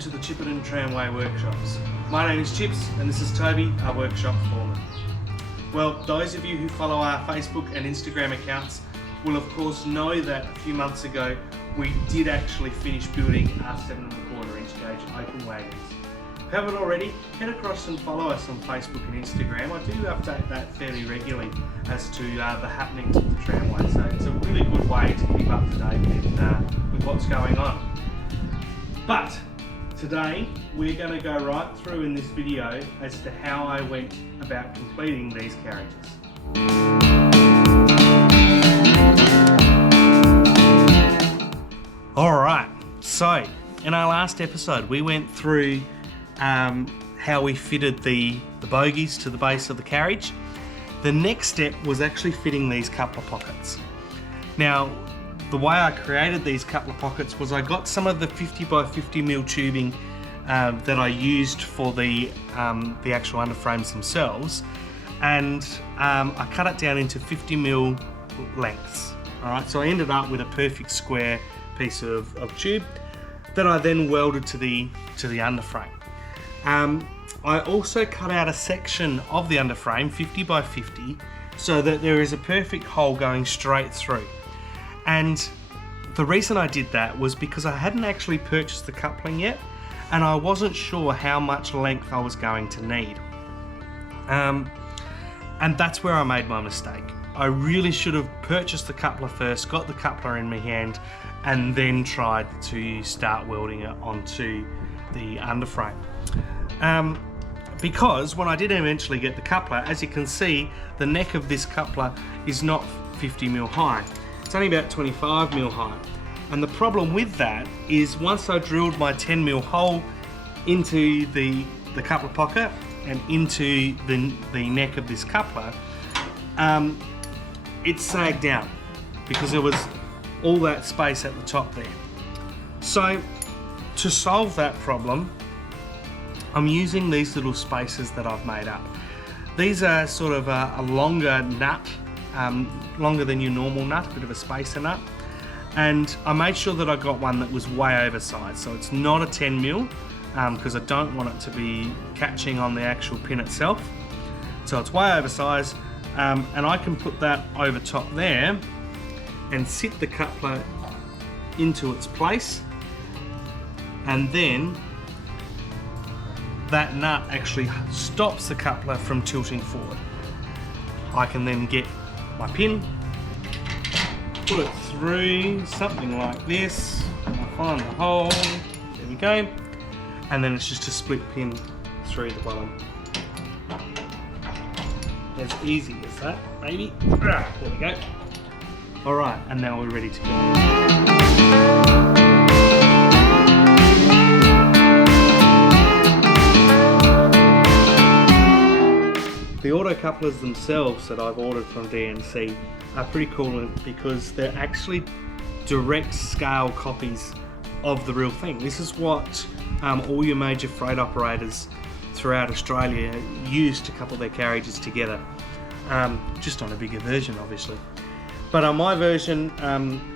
to the Chipperton Tramway Workshops. My name is Chips and this is Toby, our workshop foreman. Well, those of you who follow our Facebook and Instagram accounts will of course know that a few months ago we did actually finish building our 7¼ inch gauge open wagons. If you haven't already, head across and follow us on Facebook and Instagram. I do update that fairly regularly as to the happenings with the tramway, so it's a really good way to keep up to date with what's going on. But today we're going to go right through in this video as to how I went about completing these carriages. Alright, so in our last episode we went through how we fitted the bogies to the base of the carriage. The next step was actually fitting these coupler pockets. Now, the way I created these coupler pockets was I got some of the 50x50mm tubing that I used for the actual underframes themselves, and I cut it down into 50mm lengths. Alright, so I ended up with a perfect square piece of tube that I then welded to the underframe. I also cut out a section of the underframe, 50x50, so that there is a perfect hole going straight through. And the reason I did that was because I hadn't actually purchased the coupling yet, and I wasn't sure how much length I was going to need. And that's where I made my mistake. I really should have purchased the coupler first, got the coupler in my hand, and then tried to start welding it onto the underframe. Because when I did eventually get the coupler, as you can see, the neck of this coupler is not 50mm high. It's only about 25mm high. And the problem with that is once I drilled my 10mm hole into the coupler pocket and into the neck of this coupler, it sagged down because there was all that space at the top there. So to solve that problem, I'm using these little spaces that I've made up. These are sort of a longer nut, longer than your normal nut, a bit of a spacer nut. And I made sure that I got one that was way oversized. So it's not a 10mm, because I don't want it to be catching on the actual pin itself. So it's way oversized, and I can put that over top there and sit the coupler into its place, and then that nut actually stops the coupler from tilting forward. I can then get my pin, put it through something like this, I find the hole, there we go, and then it's just a split pin through the bottom. As easy as that, maybe. There we go. Alright, and now we're ready to go. The auto couplers themselves that I've ordered from DNC are pretty cool because they're actually direct scale copies of the real thing. This is what all your major freight operators throughout Australia use to couple their carriages together, just on a bigger version obviously. But on my version,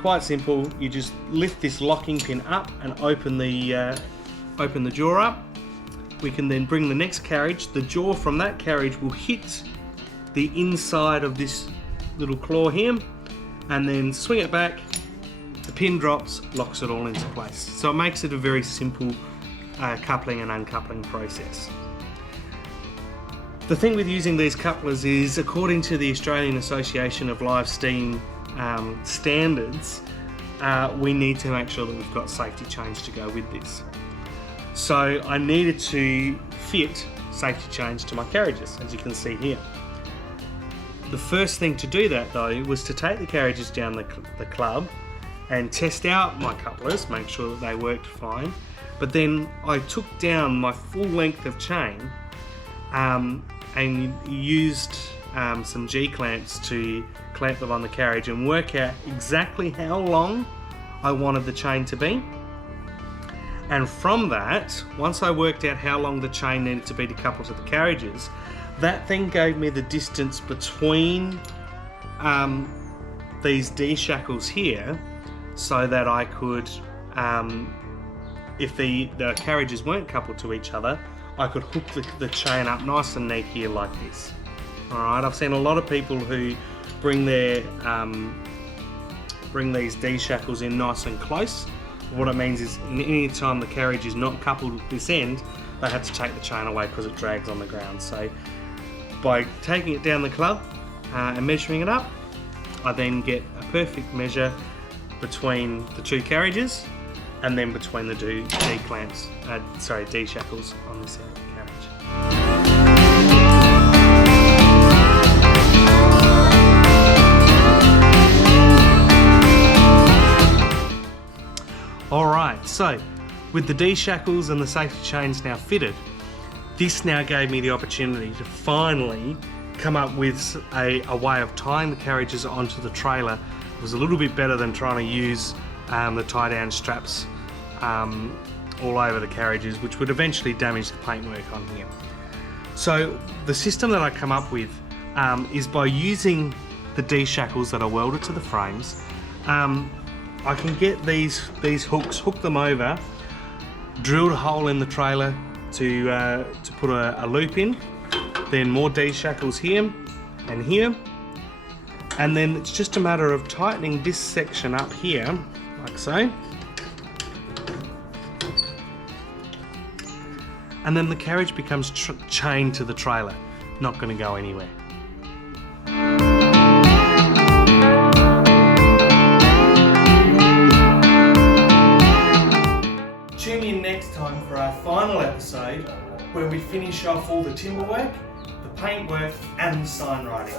quite simple, you just lift this locking pin up and open the jaw up. We can then bring the next carriage, the jaw from that carriage will hit the inside of this little claw here, and then swing it back, the pin drops, locks it all into place. So it makes it a very simple coupling and uncoupling process. The thing with using these couplers is, according to the Australian Association of Live Steam standards, we need to make sure that we've got safety chains to go with this. So I needed to fit safety chains to my carriages, as you can see here. The first thing to do that though was to take the carriages down the club and test out my couplers, make sure that they worked fine. But then I took down my full length of chain and used some G-clamps to clamp them on the carriage and work out exactly how long I wanted the chain to be. And from that, once I worked out how long the chain needed to be to couple to the carriages, that then gave me the distance between these D-shackles here, so that I could if the carriages weren't coupled to each other, I could hook the chain up nice and neat here like this. Alright, I've seen a lot of people who bring their bring these D-shackles in nice and close. What it means is any time the carriage is not coupled with this end, they have to take the chain away because it drags on the ground. So by taking it down the club and measuring it up, I then get a perfect measure between the two carriages and then between the two D-clamps, D-shackles on this end of the carriage. Alright, so with the D-shackles and the safety chains now fitted, this now gave me the opportunity to finally come up with a way of tying the carriages onto the trailer. It was a little bit better than trying to use the tie-down straps all over the carriages, which would eventually damage the paintwork on here. So the system that I come up with is by using the D-shackles that are welded to the frames. I can get these hooks, hook them over, drilled a hole in the trailer to put a loop in, then more D-shackles here and here, and then it's just a matter of tightening this section up here, like so, and then the carriage becomes chained to the trailer, not going to go anywhere. Tune in next time for our final episode where we finish off all the timber work, the paintwork and the sign writing.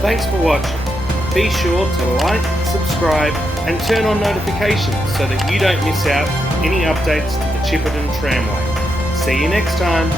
Thanks for watching. Be sure to like, subscribe and turn on notifications so that you don't miss out any updates to the Chipperton Tramway. See you next time.